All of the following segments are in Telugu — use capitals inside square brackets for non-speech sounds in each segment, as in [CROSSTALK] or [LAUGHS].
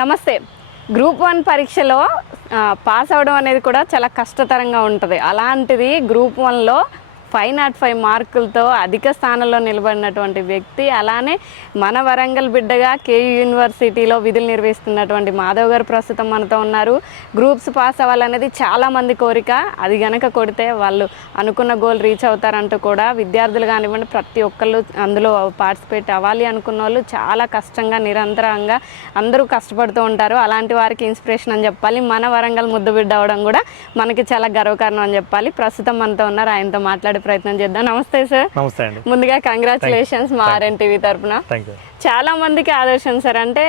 నమస్తే. గ్రూప్ వన్ పరీక్షలో పాస్ అవడం అనేది కూడా చాలా కష్టతరంగా ఉంటుంది. అలాంటిది గ్రూప్ వన్లో ఫైవ్ నాట్ ఫైవ్ మార్కులతో అధిక స్థానంలో నిలబడినటువంటి వ్యక్తి అలానే మన వరంగల్ బిడ్డగా కేయూ యూనివర్సిటీలో విధులు నిర్వహిస్తున్నటువంటి మాధవ్ గారు ప్రస్తుతం మనతో ఉన్నారు. గ్రూప్స్ పాస్ అవ్వాలనేది చాలామంది కోరిక. అది గనక కొడితే వాళ్ళు అనుకున్న గోల్ రీచ్ అవుతారంటూ కూడా విద్యార్థులు కానివ్వండి ప్రతి ఒక్కళ్ళు అందులో పార్టిసిపేట్ అవ్వాలి అనుకున్న వాళ్ళు చాలా కష్టంగా నిరంతరంగా అందరూ కష్టపడుతూ ఉంటారు. అలాంటి వారికి ఇన్స్పిరేషన్ అని చెప్పాలి. మన వరంగల్ ముద్దు బిడ్డ అవడం కూడా మనకి చాలా గర్వకారణం అని చెప్పాలి. ప్రస్తుతం మనతో ఉన్నారు. ఆయనతో మాట్లాడే ప్రయత్నం చేద్దాం. నమస్తే సార్. నమస్తే అండి. ముందుగా కంగ్రాచులేషన్స్ మా ఆర్ఎన్టీవీ తరపున. థ్యాంక్ యూ చాలా మందికి ఆదర్శం సార్. అంటే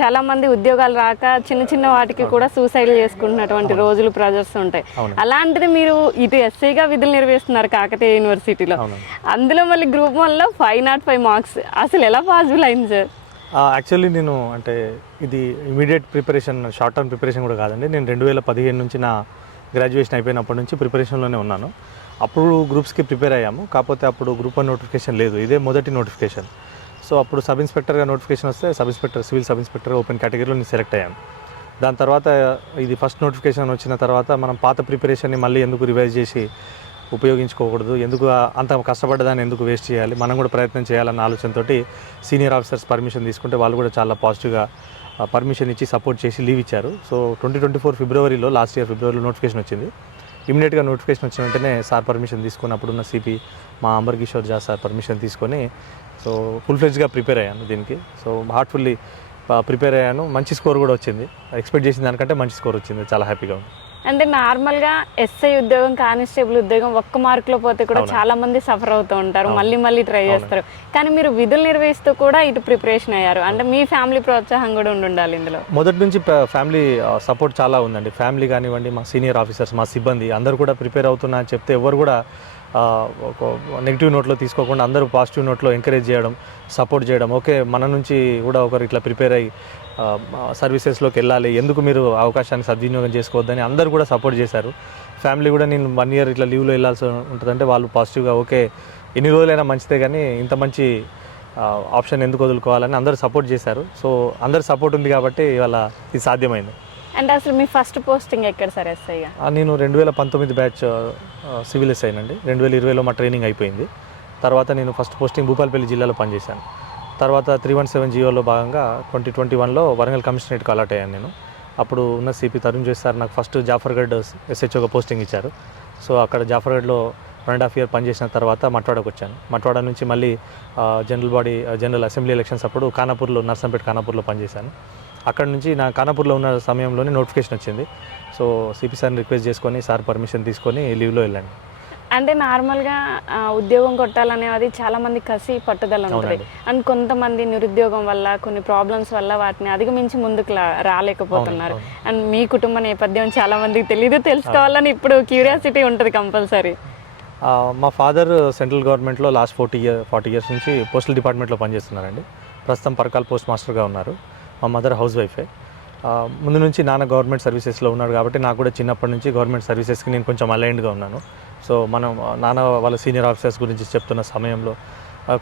చాలా మంది ఉద్యోగాలు రాక చిన్న చిన్న వాటికి కూడా సూసైడ్ చేసుకుంటున్నటువంటి రోజులు ప్రజర్స్ ఉంటాయి. అలాంటిది మీరు ఇటు ఎస్సీగా విధులు నిర్వహిస్తున్నారు కాకతీయ యూనివర్సిటీలో. అందులో మళ్ళీ గ్రూప్ వన్లో ఫైవ్ నాట్ ఫైవ్ మార్క్స్ అసలు ఎలా పాసిబుల్ అయింది సార్? యాక్చువల్లీ నేను అంటే ఇది immediate preparation short term preparation కూడా కాదండి. నేను రెండు వేల పదిహేను నుంచి నా గ్రాడ్యుయేషన్ అయిపోయినప్పటి నుంచి ప్రిపరేషన్లోనే ఉన్నాను. అప్పుడు గ్రూప్స్కి ప్రిపేర్ అయ్యాము. కాకపోతే అప్పుడు గ్రూప్ వన్ నోటిఫికేషన్ లేదు. ఇదే మొదటి నోటిఫికేషన్ సో అప్పుడు సబ్ ఇన్స్పెక్టర్గా నోటిఫికేషన్ వస్తే sub inspector civil sub inspector open కేటగిరీలో నేను సెలెక్ట్ అయ్యాను. దాని తర్వాత ఇది ఫస్ట్ నోటిఫికేషన్ వచ్చిన తర్వాత మనం పాత ప్రిపరేషన్ని మళ్ళీ ఎందుకు రివైజ్ చేసి ఉపయోగించుకోకూడదు? ఎందుకు అంత కష్టపడ్డదాన్ని ఎందుకు వేస్ట్ చేయాలి? మనం కూడా ప్రయత్నం చేయాలన్న ఆలోచనతోటి సీనియర్ ఆఫీసర్స్ పర్మిషన్ తీసుకుంటే వాళ్ళు కూడా చాలా పాజిటివ్గా పర్మిషన్ ఇచ్చి సపోర్ట్ చేసి లీవ్ ఇచ్చారు. సో ట్వంటీ ట్వంటీ ఫోర్ ఫిబ్రవరిలో లాస్ట్ ఇయర్ ఫిబ్రవరిలో నోటిఫికేషన్ వచ్చింది. ఇమీడియట్గా నోటిఫికేషన్ వచ్చిన వెంటనే సార్ పర్మిషన్ తీసుకొని అప్పుడున్న సిపి మా అంబర్ కిషోర్ జా సార్ పర్మిషన్ తీసుకొని సో ఫుల్ ఫ్లెజ్గా ప్రిపేర్ అయ్యాను దీనికి. సో హార్ట్ఫుల్లీ ప్రిపేర్ అయ్యాను. మంచి స్కోర్ కూడా వచ్చింది. ఎక్స్పెక్ట్ చేసిన దానికంటే మంచి స్కోర్ వచ్చింది. చాలా హ్యాపీగా ఉంది. అంటే నార్మల్గా ఎస్ఐ ఉద్యోగం కానిస్టేబుల్ ఉద్యోగం ఒక్క మార్కులో పోతే కూడా చాలా మంది సఫర్ అవుతూ ఉంటారు. మళ్ళీ మళ్ళీ ట్రై చేస్తారు. కానీ మీరు విధులు నిర్వహిస్తూ కూడా ఇటు ప్రిపరేషన్ అయ్యారు. అంటే మీ ఫ్యామిలీ ప్రోత్సాహం కూడా ఉండి ఉండాలి ఇందులో. మొదటి నుంచి ఫ్యామిలీ సపోర్ట్ చాలా ఉందండి. ఫ్యామిలీ కానివ్వండి మా సీనియర్ ఆఫీసర్స్ మా సిబ్బంది అందరూ కూడా ప్రిపేర్ అవుతున్నా అని చెప్తే ఎవరు కూడా నెగిటివ్ నోట్లో తీసుకోకుండా అందరూ పాజిటివ్ నోట్లో ఎంకరేజ్ చేయడం సపోర్ట్ చేయడం. ఓకే మన నుంచి కూడా ఒకరు ఇట్లా ప్రిపేర్ అయ్యి సర్వీసెస్లోకి వెళ్ళాలి. ఎందుకు మీరు అవకాశాన్ని సద్వినియోగం చేసుకోవద్దని అందరూ కూడా సపోర్ట్ చేశారు. ఫ్యామిలీ కూడా నేను వన్ ఇయర్ ఇట్లా లీవ్లో వెళ్ళాల్సి ఉంటుందంటే వాళ్ళు పాజిటివ్గా ఓకే ఎన్ని రోజులైనా మంచిదే కానీ ఇంత మంచి ఆప్షన్ ఎందుకు వదులుకోవాలని అందరూ సపోర్ట్ చేశారు. సో అందరు సపోర్ట్ ఉంది కాబట్టి ఇవాళ ఇది సాధ్యమైంది. అండ్ అసలు మీ ఫస్ట్ పోస్టింగ్ ఎక్కడ సార్ ఎస్ఐ నేను రెండు వేల పంతొమ్మిది బ్యాచ్ సివిల్ ఎస్ అయినండి రెండు వేల ఇరవైలో మా ట్రైనింగ్ అయిపోయింది. తర్వాత నేను ఫస్ట్ పోస్టింగ్ భూపాలపల్లి జిల్లాలో పనిచేశాను. తర్వాత త్రీ వన్ సెవెన్ జియోలో భాగంగా ట్వంటీ ట్వంటీ వన్లో వరంగల్ కమిషనరేట్కి అలాట్ అయ్యాను నేను. అప్పుడు ఉన్న సిపి తరుణ్ జోషి సార్ నాకు ఫస్ట్ జాఫర్గఢ్ ఎస్హెచ్ఓగా పోస్టింగ్ ఇచ్చారు. సో అక్కడ జాఫర్గఢ్లో వన్ అండ్ హాఫ్ ఇయర్ పనిచేసిన తర్వాత మట్వాడకు వచ్చాను. మట్వాడ నుంచి మళ్ళీ general body general assembly elections అప్పుడు ఖానాపూర్లో నర్సంపేట ఖానాపూర్లో పనిచేశాను. అక్కడ నుంచి నా ఖానాపూర్లో ఉన్న సమయంలోనే నోటిఫికేషన్ వచ్చింది. సో సిపి సార్ని రిక్వెస్ట్ చేసుకొని సార్ పర్మిషన్ తీసుకొని లీవ్లో వెళ్ళండి. అంటే నార్మల్గా ఉద్యోగం కొట్టాలనేది చాలా మంది కసి పట్టుదల ఉంటుంది. అండ్ కొంతమంది నిరుద్యోగం వల్ల కొన్ని ప్రాబ్లమ్స్ వల్ల వాటిని అధిగమించి ముందుకు రాలేకపోతున్నారు. అండ్ మీ కుటుంబ నేపథ్యం చాలా మందికి తెలియదు తెలుసుకోవాలని ఇప్పుడు క్యూరియాసిటీ ఉంటుంది కంపల్సరీ. మా ఫాదర్ సెంట్రల్ గవర్నమెంట్లో last forty year forty years నుంచి పోస్టల్ డిపార్ట్మెంట్లో పనిచేస్తున్నారండి. ప్రస్తుతం పరకాల్ పోస్ట్ మాస్టర్గా ఉన్నారు. మా మదర్ హౌస్ వైఫే. ముందు నుంచి నాన్న గవర్నమెంట్ సర్వీసెస్లో ఉన్నాడు కాబట్టి నాకు కూడా చిన్నప్పటి నుంచి గవర్నమెంట్ సర్వీసెస్కి నేను కొంచెం అలైన్డ్గా ఉన్నాను. సో మనం నాన్న వాళ్ళ సీనియర్ ఆఫీసర్స్ గురించి చెప్తున్న సమయంలో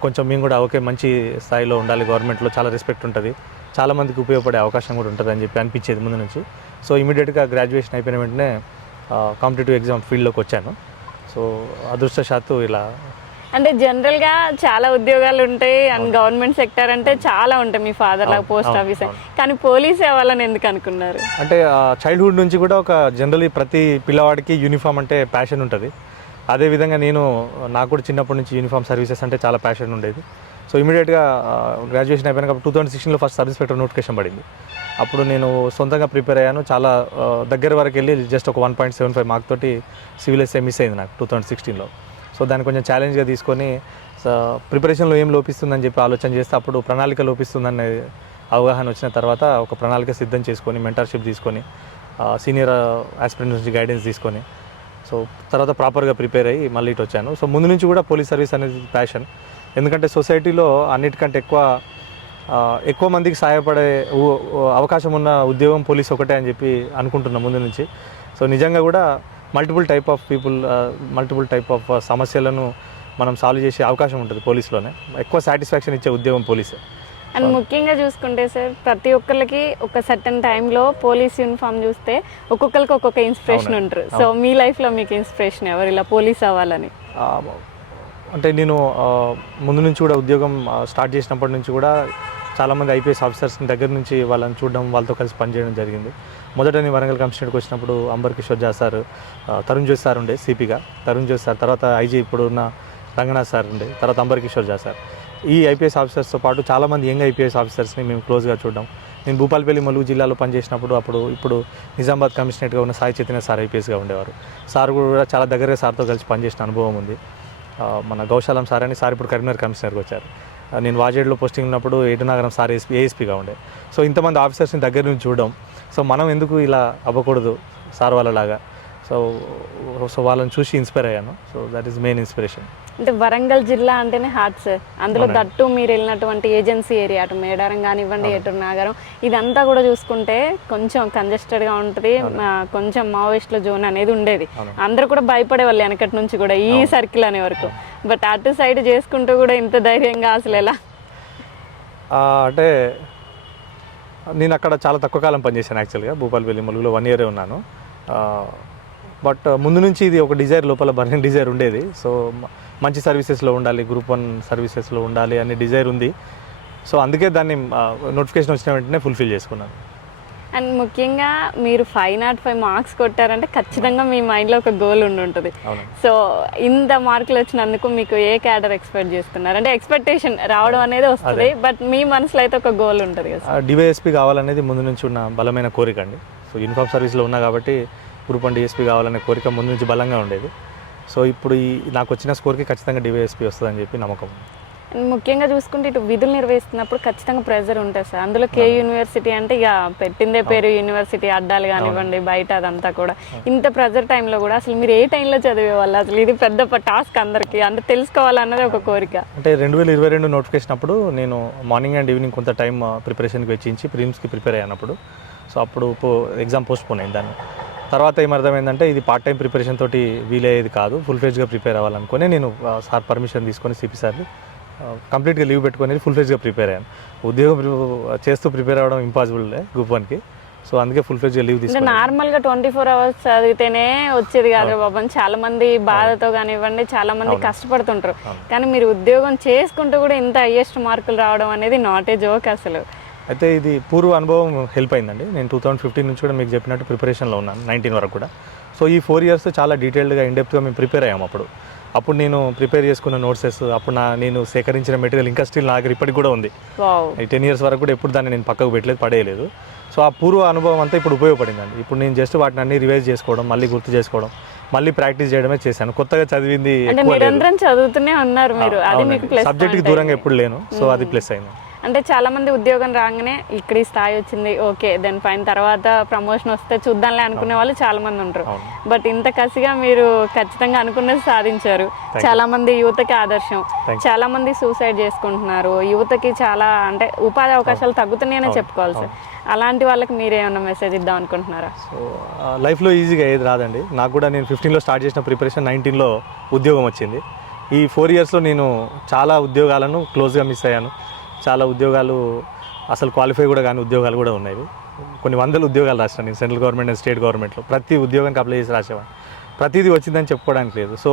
కొంచెం మేము కూడా ఓకే మంచి స్థాయిలో ఉండాలి గవర్నమెంట్లో చాలా రెస్పెక్ట్ ఉంటుంది. చాలామందికి ఉపయోగపడే అవకాశం కూడా ఉంటుంది అని చెప్పి అనిపించేది ముందు నుంచి. సో ఇమీడియట్గా గ్రాడ్యుయేషన్ అయిపోయిన వెంటనే కాంపిటేటివ్ ఎగ్జామ్ ఫీల్డ్లోకి వచ్చాను. సో అదృష్టశాత్తు ఇలా అంటే జనరల్గా చాలా ఉద్యోగాలు ఉంటాయి అండ్ గవర్నమెంట్ సెక్టర్ అంటే చాలా ఉంటాయి మీ ఫాదర్ లాగా పోస్ట్ ఆఫీసర్ కానీ పోలీస్ అవ్వాలని ఎందుకు అనుకున్నారు? అంటే చైల్డ్హుడ్ నుంచి కూడా ఒక జనరలీ ప్రతి పిల్లవాడికి యూనిఫామ్ అంటే ప్యాషన్ ఉంటుంది. అదేవిధంగా నేను నాకు కూడా చిన్నప్పటి నుంచి యూనిఫామ్ సర్వీసెస్ అంటే చాలా ప్యాషన్ ఉండేది. సో ఇమీడియట్గా గ్రాడ్యుయేషన్ అయిపోయినాక టూ థౌసండ్ సిక్స్టీన్లో ఫస్ట్ సబ్ ఇన్స్పెక్టర్ నోటిఫికేషన్ పడింది. అప్పుడు నేను సొంతంగా ప్రిపేర్ అయ్యాను. చాలా దగ్గర వరకు వెళ్ళి జస్ట్ ఒక one point seven five mark తోటి సివిల్ ఎస్ఏ మిస్ అయింది నాకు టూ థౌసండ్ సిక్స్టీన్లో సో దాన్ని కొంచెం ఛాలెంజ్గా తీసుకొని ప్రిపరేషన్లో ఏం లోపిస్తుందని చెప్పి ఆలోచన చేస్తే అప్పుడు ప్రణాళిక లోపిస్తుందనే అవగాహన వచ్చిన తర్వాత ఒక ప్రణాళిక సిద్ధం చేసుకొని మెంటర్షిప్ తీసుకొని సీనియర్ ఆస్పిరెంట్ నుంచి గైడెన్స్ తీసుకొని సో తర్వాత ప్రాపర్గా ప్రిపేర్ అయ్యి మళ్ళీ ఇటు వచ్చాను. సో ముందు నుంచి కూడా పోలీస్ సర్వీస్ అనేది ప్యాషన్ ఎందుకంటే సొసైటీలో అన్నిటికంటే ఎక్కువ ఎక్కువ మందికి సహాయపడే అవకాశం ఉన్న ఉద్యోగం పోలీస్ ఒకటే అని చెప్పి అనుకుంటున్నాం ముందు నుంచి. సో నిజంగా కూడా multiple type of people multiple type of సమస్యలను మనం సాల్వ్ చేసే అవకాశం ఉంటుంది పోలీస్లోనే. ఎక్కువ సాటిస్ఫాక్షన్ ఇచ్చే ఉద్యోగం పోలీసే. అండ్ ముఖ్యంగా చూసుకుంటే సార్ ప్రతి ఒక్కరికి ఒక సర్టన్ టైంలో పోలీస్ యూనిఫామ్ చూస్తే ఒక్కొక్కరికి ఒక్కొక్క ఇన్స్పిరేషన్ ఉంటారు. సో మీ లైఫ్లో మీకు ఇన్స్పిరేషన్ ఎవరు? ఇలా పోలీస్ అవ్వాలని. అంటే నేను ముందు నుంచి కూడా ఉద్యోగం స్టార్ట్ చేసినప్పటి నుంచి కూడా చాలామంది ఐపీఎస్ ఆఫీసర్స్ దగ్గర నుంచి వాళ్ళని చూడడం వాళ్ళతో కలిసి పనిచేయడం జరిగింది. మొదట నేను వరంగల్ కమిషనర్కి వచ్చినప్పుడు amber Kishore Jha sir Tarun Joshi sir ఉండే సిపిగా. తరుణ్ జోషి సార్ తర్వాత ఐజీ ఇప్పుడు ఉన్న రంగనాథ్ సార్ ఉండే తర్వాత అంబర్ కిషోర్ జా సార్. ఈ ఐపీఎస్ ఆఫీసర్స్తో పాటు చాలామంది యంగ్ ఐపీఎస్ ఆఫీసర్స్ని మేము క్లోజ్గా చూడడం. నేను భూపాలపల్లి మలుగు జిల్లాలో పనిచేసినప్పుడు అప్పుడు ఇప్పుడు నిజామాబాద్ కమిషనరేట్గా ఉన్న సాయి చైతన్య సార్ ఐపీఎస్గా ఉండేవారు. సార్ కూడా చాలా దగ్గరగా సార్తో కలిసి పనిచేసిన అనుభవం ఉంది. మన గౌశాలం సార్ అని సార్ ఇప్పుడు కరీంనగర్ కమిషనర్కి వచ్చారు. నేను వాజేడ్లో పోస్టింగ్ ఉన్నప్పుడు ఏటునగరం సార్ ఏఎస్పీ ఏఎస్పీగా ఉండే. సో ఇంతమంది ఆఫీసర్స్ని దగ్గర నుంచి చూడడం. సో మనం ఎందుకు ఇలా అవ్వకూడదు సార్ వాళ్ళలాగా? సో సో వాళ్ళని చూసి ఇన్స్పైర్ అయ్యాను. So that is main inspiration అంటే వరంగల్ జిల్లా అంటేనే హార్ట్ సార్ అందులో దట్టు మీరు వెళ్ళినటువంటి ఏజెన్సీ ఏరియా అటు మేడారం కానివ్వండి ఎటు నాగరం ఇదంతా కూడా చూసుకుంటే కొంచెం కంజెస్టెడ్గా ఉంటుంది. కొంచెం మావోయిస్టుల జోన్ అనేది ఉండేది. అందరూ కూడా భయపడే వాళ్ళు వెనకటి నుంచి కూడా ఈ సర్కిల్ అనే వరకు. బట్ అటు సైడ్ చేసుకుంటూ కూడా ఇంత ధైర్యంగా అసలు ఎలా? అంటే నేను అక్కడ చాలా తక్కువ కాలం పనిచేశాను యాక్చువల్గా భూపాలపల్లి ములుగులో వన్ ఇయరే ఉన్నాను. బట్ ముందు నుంచి ఇది ఒక డిజైర్ లోపల బర్నింగ్ డిజైర్ ఉండేది. సో మంచి సర్వీసెస్లో ఉండాలి గ్రూప్ వన్ సర్వీసెస్లో ఉండాలి అనే డిజైర్ ఉంది. సో అందుకే దాన్ని నోటిఫికేషన్ వచ్చిన వెంటనే ఫుల్ఫిల్ చేసుకున్నాను. అండ్ ముఖ్యంగా మీరు ఫైవ్ నాట్ ఫైవ్ మార్క్స్ కొట్టారంటే ఖచ్చితంగా మీ మైండ్లో ఒక గోల్ ఉండి ఉంటుంది. సో ఇంత మార్కులు వచ్చినందుకు మీకు ఏ క్యాడర్ ఎక్స్పెక్ట్ చేస్తున్నారు? అంటే ఎక్స్పెక్టేషన్ రావడం అనేది వస్తుంది బట్ మీ మనసులో అయితే ఒక గోల్ ఉంటుంది కదా డివైఎస్పీ కావాలనేది ముందు నుంచి ఉన్న బలమైన కోరిక అండి. సో యూనిఫామ్ సర్వీస్లో ఉన్నా కాబట్టి గ్రూప్ వన్ డిఎస్పీ కావాలనే కోరిక ముందు నుంచి బలంగా ఉండేది. సో ఇప్పుడు ఈ నాకు వచ్చిన స్కోర్కి ఖచ్చితంగా డివైఎస్పీ వస్తుందని చెప్పి నమ్మకం. ముఖ్యంగా చూసుకుంటే ఇటు విధులు నిర్వహిస్తున్నప్పుడు ఖచ్చితంగా ప్రెజర్ ఉంటుంది సార్. అందులో కే యూనివర్సిటీ అంటే ఇక పెట్టిందే పేరు యూనివర్సిటీ అడ్డాలు కానివ్వండి బయట అదంతా కూడా. ఇంత ప్రెజర్ టైంలో కూడా అసలు మీరు ఏ టైంలో చదివే వాళ్ళు అసలు ఇది పెద్ద టాస్క్ అందరికీ. అంటే తెలుసుకోవాలన్నది ఒక కోరిక. అంటే రెండు వేల ఇరవై రెండు నోటిఫికేషన్ అప్పుడు నేను మార్నింగ్ అండ్ ఈవినింగ్ కొంత టైం ప్రిపరేషన్కి వెచ్చించి ప్రిమ్స్కి ప్రిపేర్ అయ్యానప్పుడు సో అప్పుడు ఎగ్జామ్ పోస్ట్ పోన్ అయింది దాన్ని. తర్వాత ఏమర్థమైందంటే ఇది పార్ట్ టైం ప్రిపరేషన్ తోటి వీలయ్యేది కాదు. ఫుల్ ఫ్లెజ్గా ప్రిపేర్ అవ్వాలనుకుని నేను సార్ పర్మిషన్ తీసుకొని సిపి సార్ని కంప్లీట్గా లీవ్ పెట్టుకొని ఫుల్ ఫ్లెజ్గా ప్రిపేర్ అయ్యాను. ఉద్యోగం చేస్తూ ప్రిపేర్ అవ్వడం ఇంపాసిబుల్ గ్రూప్ వన్కి సో అందుకే ఫుల్ ఫ్లెజ్గా లీవ్ అంటే తీసుకున్నాను. నార్మల్గా ట్వంటీ ఫోర్ అవర్స్ చదివితేనే వచ్చేది కాదు బాబు. చాలా మంది బాధతో కానివ్వండి చాలా మంది కష్టపడుతుంటారు. కానీ మీరు ఉద్యోగం చేసుకుంటూ కూడా ఇంత హైయెస్ట్ మార్కులు రావడం అనేది నాట్ ఏ జోక్ అసలు. అయితే ఇది పూర్వ అనుభవం హెల్ప్ అయిందండి. నేను టూ థౌసండ్ ఫిఫ్టీన్ నుంచి కూడా మీకు చెప్పినట్టు ప్రిపరేషన్లో ఉన్నాను నైన్టీన్ వరకు కూడా. సో ఈ ఫోర్ ఇయర్స్ చాలా డీటెయిల్డ్గా ఇండెప్త్గా మేము ప్రిపేర్ అయ్యాము అప్పుడు. అప్పుడు నేను ప్రిపేర్ చేసుకున్న నోట్సెస్ అప్పుడు నా నేను సేకరించిన మెటీరియల్ ఇంకా స్టిల్ నా దగ్గర ఇప్పటికి కూడా ఉంది. టెన్ ఇయర్స్ వరకు కూడా ఎప్పుడు దాన్ని నేను పక్కకు పెట్టలేదు పడేయలేదు. సో ఆ పూర్వ అనుభవం అంతా ఇప్పుడు ఉపయోగపడిందండి. ఇప్పుడు నేను జస్ట్ వాటిని అన్ని రివైజ్ చేసుకోవడం మళ్ళీ గుర్తు చేసుకోవడం మళ్ళీ ప్రాక్టీస్ చేయడమే చేశాను. కొత్తగా చదివింది చదువుతూనే ఉన్నారు మీరు. సబ్జెక్ట్కి దూరంగా ఎప్పుడు లేను. సో అది ప్లస్ అయింది. అంటే చాలా మంది ఉద్యోగం రాగానే ఇక్కడ ఈ స్థాయి వచ్చింది ఓకే దాని పైన తర్వాత ప్రమోషన్ వస్తే చూద్దాంలే అనుకునే వాళ్ళు చాలా మంది ఉంటారు. బట్ ఇంత కసిగా మీరు ఖచ్చితంగా అనుకున్నది సాధించారు. చాలా మంది యువతకి ఆదర్శం. Thank చాలా మంది సూసైడ్ చేసుకుంటున్నారు. యువతకి చాలా అంటే ఉపాధి అవకాశాలు తగ్గుతున్నాయనే చెప్పుకోవాలి సార్. అలాంటి వాళ్ళకి మీరేమన్నా మెసేజ్ ఇద్దాం అనుకుంటున్నారా? సో లైఫ్లో ఈజీగా ఏది రాదండి. నాకు కూడా నేను ఫిఫ్టీన్లో స్టార్ట్ చేసిన ప్రిపరేషన్ నైన్టీన్లో ఉద్యోగం వచ్చింది. ఈ ఫోర్ ఇయర్స్లో నేను చాలా ఉద్యోగాలను క్లోజ్గా మిస్ అయ్యాను. చాలా ఉద్యోగాలు అసలు క్వాలిఫై కూడా కానీ ఉద్యోగాలు కూడా ఉన్నాయి. కొన్ని వందల ఉద్యోగాలు రాశాను నేను సెంట్రల్ గవర్నమెంట్ అండ్ స్టేట్ గవర్నమెంట్లో. ప్రతి ఉద్యోగానికి అప్లై చేసి రాసేవాడిని. ప్రతిదీ వచ్చిందని చెప్పుకోవడానికి లేదు. సో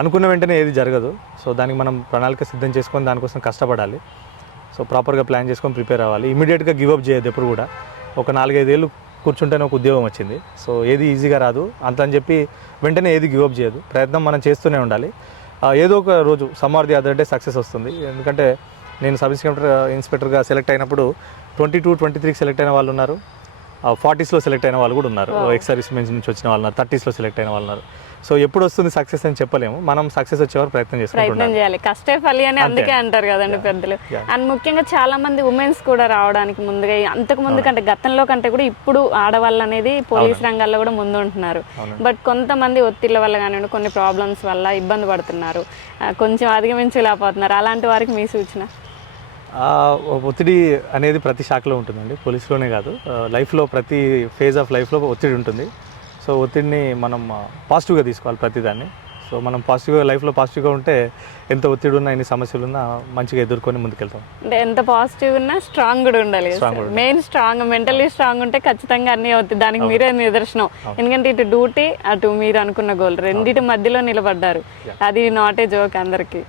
అనుకున్న వెంటనే ఏది జరగదు. సో దానికి మనం ప్రణాళిక సిద్ధం చేసుకొని దానికోసం కష్టపడాలి. సో ప్రాపర్గా ప్లాన్ చేసుకొని ప్రిపేర్ అవ్వాలి. ఇమీడియట్గా గివప్ చేయొద్దు ఎప్పుడు కూడా. ఒక నాలుగైదేళ్ళు కూర్చుంటేనే ఒక ఉద్యోగం వచ్చింది. సో ఏది ఈజీగా రాదు. అంత అని చెప్పి వెంటనే ఏది గివప్ చేయదు ప్రయత్నం మనం చేస్తూనే ఉండాలి. ఏదో ఒక రోజు some or the other day success వస్తుంది. ఎందుకంటే నేను సబ్ ఇన్స్పెక్టర్ ఇన్స్పెక్టర్గా సెలెక్ట్ అయినప్పుడు ట్వంటీ టూ ట్వంటీ త్రీకి సెలెక్ట్ అయిన వాళ్ళు ఉన్నారు. ఫార్టీస్లో సెలెక్ట్ అయిన వాళ్ళు కూడా ఉన్నారు. ఎక్స్ సర్వీస్ మెన్స్ నుంచి వచ్చిన వాళ్ళు ఉన్నారు థర్టీస్లో సెలెక్ట్ అయిన వాళ్ళు ఉన్నారు సో ఎప్పుడు వస్తుంది సక్సెస్ అని చెప్పలేము. మనం సక్సెస్ వచ్చేవారు ప్రయత్నం ప్రయత్నం చేయాలి. కష్టే ఫలి అని అందుకే అంటారు కదండి పెద్దలు. అండ్ ముఖ్యంగా చాలా మంది ఉమెన్స్ కూడా రావడానికి ముందుగా అంతకు ముందు కంటే గతంలో కంటే కూడా ఇప్పుడు ఆడవాళ్ళు అనేది పోలీస్ రంగాల్లో కూడా ముందు ఉంటున్నారు. బట్ కొంతమంది ఒత్తిళ్ళ వల్ల కానివ్వండి కొన్ని ప్రాబ్లమ్స్ వల్ల ఇబ్బంది పడుతున్నారు. కొంచెం అధిగమించలేకపోతున్నారు. అలాంటి వారికి మీ సూచన? ఒత్తిడి అనేది ప్రతి శాఖలో ఉంటుందండి. పోలీస్లోనే కాదు. లైఫ్లో ప్రతి ఫేజ్ ఆఫ్ లైఫ్లో ఒత్తిడి ఉంటుంది. సో ఒత్తిడిని మనం పాజిటివ్గా తీసుకోవాలి ప్రతిదాన్ని. సో మనం పాజిటివ్గా లైఫ్లో పాజిటివ్గా ఉంటే ఎంత ఒత్తిడి ఉన్నా ఎన్ని సమస్యలు ఉన్నా మంచిగా ఎదుర్కొని ముందుకెళ్తాం. అంటే ఎంత పాజిటివ్ ఉన్నా స్ట్రాంగ్ కూడా ఉండాలి. మెయిన్ స్ట్రాంగ్ మెంటలీ స్ట్రాంగ్ ఉంటే ఖచ్చితంగా అన్నీ అవుతాయి. దానికి మీరే నిదర్శనం. ఎందుకంటే ఇటు డ్యూటీ అటు మీరు అనుకున్న గోల్. రెండింటి మధ్యలో నిలబడ్డారు. అది నాట్ ఏ జోక్ అందరికి.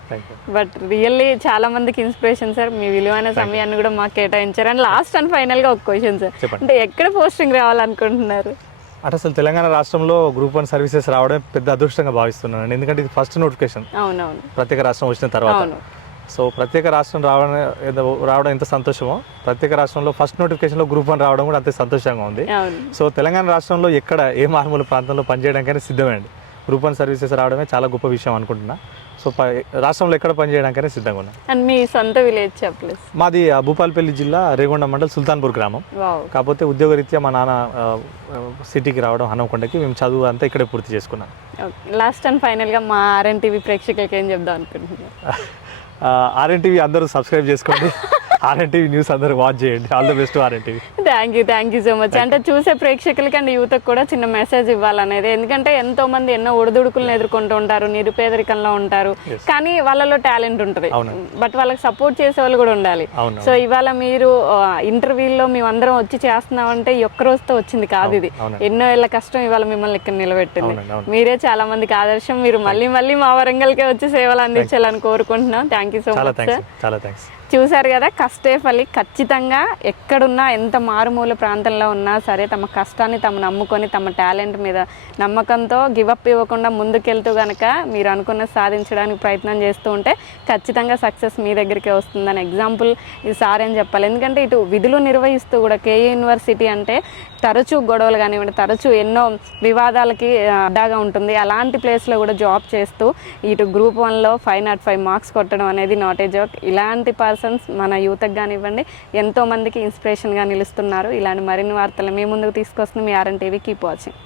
బట్ రియల్లీ చాలా మందికి ఇన్స్పిరేషన్ సార్. మీ విలువైన సమయాన్ని కూడా మాకు కేటాయించారు. అండ్ లాస్ట్ అండ్ ఫైనల్గా ఒక క్వశ్చన్ సార్. అంటే ఎక్కడ పోస్టింగ్ రావాలనుకుంటున్నారు? అంటే అసలు తెలంగాణ రాష్ట్రంలో గ్రూప్ వన్ సర్వీసెస్ రావడం పెద్ద అదృష్టంగా భావిస్తున్నాను ఎందుకంటే ఇది ఫస్ట్ నోటిఫికేషన్ అవునవును. ప్రత్యేక రాష్ట్రం వచ్చిన తర్వాత. సో ప్రత్యేక రాష్ట్రం రావడం రావడం ఎంత సంతోషమో ప్రత్యేక రాష్ట్రంలో ఫస్ట్ నోటిఫికేషన్లో గ్రూప్ వన్ రావడం కూడా అంతే సంతోషంగా ఉంది. సో తెలంగాణ రాష్ట్రంలో ఎక్కడ ఏ మారుమూల ప్రాంతంలో పనిచేయడానికైనా సిద్ధమే అండి. గ్రూప్ వన్ సర్వీసెస్ రావడమే చాలా గొప్ప విషయం అనుకుంటున్నా. సో రాష్ట్రంలో ఎక్కడ పనిచేయడానికైనా సిద్ధంగా ఉన్నా. అండ్ మీ సొంత విలేజ్ చెప్పలేదు. మాది భూపాలపల్లి జిల్లా రేగొండ మండల్ సుల్తాన్పూర్ గ్రామం. కాకపోతే ఉద్యోగరీత్యా మా నాన్న సిటీకి రావడం హనంకొండకి మేము చదువు అంతా ఇక్కడే పూర్తి చేసుకున్నాం. లాస్ట్ అండ్ ఫైనల్గా మా ఆర్ఎన్టీవీ ప్రేక్షకులకి ఏం చెప్దాం అనుకుంటున్నారు? ఆర్ఎన్టీవీ అందరూ సబ్స్క్రైబ్ చేసుకోండి. [LAUGHS] ఆర్ఎన్టీవీ న్యూస్ అందరూ వాచ్ చేయండి. All the best RNTV thank you thank you so much అంటే చూసే ప్రేక్షకులకి అండ్ యూత్కి కూడా చిన్న మెసేజ్ ఇవ్వాలనేది. ఎందుకంటే ఎంతో మంది ఎన్నో ఒడిదుడుకులను ఎదుర్కొంటూ ఉంటారు నిరుపేదరికంలో ఉంటారు. కానీ వాళ్ళలో టాలెంట్ ఉంటుంది. బట్ వాళ్ళకి సపోర్ట్ చేసే వాళ్ళు కూడా ఉండాలి. సో ఇవాళ మీరు ఇంటర్వ్యూలో మేమందరం వచ్చి చేస్తున్నామంటే ఈ ఒక్క రోజుతో వచ్చింది కాదు ఇది. ఎన్నో ఏళ్ళ కష్టం ఇవాళ మిమ్మల్ని ఇక్కడ నిలబెట్టింది. మీరే చాలా మందికి ఆదర్శం. మీరు మళ్ళీ మళ్ళీ మా వరంగల్కే వచ్చి సేవలు అందించాలని కోరుకుంటున్నాం. Thank you so much sir చూశారు కదా కష్టే ఫలి ఖచ్చితంగా ఎక్కడున్నా ఎంత మారుమూల ప్రాంతంలో ఉన్నా సరే తమ కష్టాన్ని తమ నమ్ముకొని తమ టాలెంట్ మీద నమ్మకంతో గివప్ ఇవ్వకుండా ముందుకెళ్తూ కనుక మీరు అనుకున్న సాధించడానికి ప్రయత్నం చేస్తూ ఉంటే ఖచ్చితంగా సక్సెస్ మీ దగ్గరికే వస్తుందని ఎగ్జాంపుల్ ఇది సార్ అని చెప్పాలి. ఎందుకంటే ఇటు విధులు నిర్వహిస్తూ కూడా కే యూనివర్సిటీ అంటే తరచూ గొడవలు కానివ్వండి తరచూ ఎన్నో వివాదాలకి అడ్డాగా ఉంటుంది. అలాంటి ప్లేస్లో కూడా జాబ్ చేస్తూ ఇటు గ్రూప్ వన్లో ఫైవ్ నాట్ ఫైవ్ మార్క్స్ కొట్టడం అనేది నాట్ ఏ జోక్. ఇలాంటి పర్సన్స్ మన యూత్కి కానివ్వండి ఎంతోమందికి ఇన్స్పిరేషన్గా నిలుస్తున్నారు. ఇలాంటి మరిన్ని వార్తలు మీ ముందుకు తీసుకొస్తున్న మీ ఆర్ఎన్ టీవీ కీప్ వాచింగ్